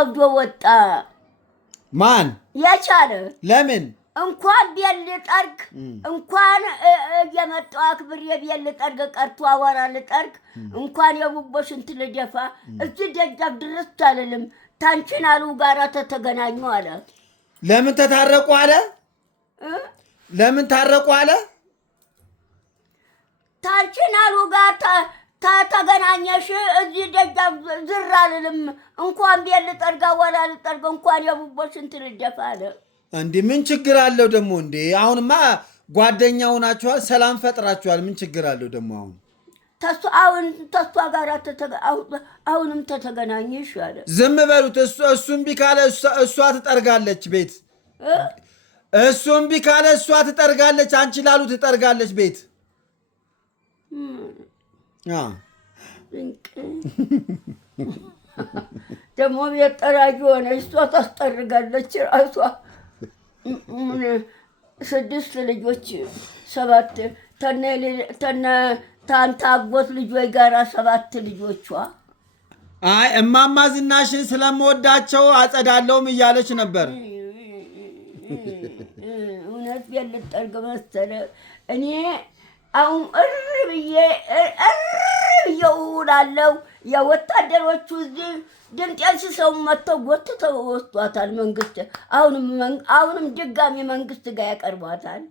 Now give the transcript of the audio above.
አብዶ ወጣ ማን የቻለ ለምን እንኳን ቤል ጠርግ እንኳን የመጣው አክብር የቤል ጠርግ ቀርቶ አዋራ ልጠርግ እንኳን የቡቦሽን ትልደፋ እዚህ ደጃፍ ድረስ ታለልም ታንቺናሉ ጋራ ተገናኙ አለ ለምን ተታረቁ አለ ለምን ታረቁ አለ ታንቺናሉ ጋር ተገናኘሽ እዚህ ደጃፍ ዝር አለልም እንኳን ቤል ጠርግ አዋራ ልጠርግ እንኳን የቡቦሽን ትልደፋ አለ እንዴ ምን ችግር አለው ደሞ እንዴ አሁንማ ጓደኛው ናችኋል ሰላም ፈጥራችኋል ምን ችግር አለው ደሞ አሁን ተሷ ጋር አሁንም ተገናኘሽ አለ ዝም በሉት እሱም ቢካለ እሷ ትጠርጋለች ቤት እሱም ቢካለ እሷ ትጠርጋለች አንቺ ላሉ ትጠርጋለች ቤት ደሞ የጠራጊ ሆነ እሷ ታስጠርጋለች ራሷ 6 ልጆች 7 ተነ ታንታ አጎት ልጆች ጋራ 7 ልጆቿ አይ እማማ ዝናሽን ስለምወዳቸው አጸዳለውም እያለች ነበር እውነት የልጠርግ መሰለ እኔ አሁን እርብዬ ውላለሁ የወታደሮቹ እዚህ ድምጤን ሲሰሙ መጥተው ጎትተው ወስዷታል መንግስት አሁንም ድጋሚ መንግስት ጋር ያቀርቧታል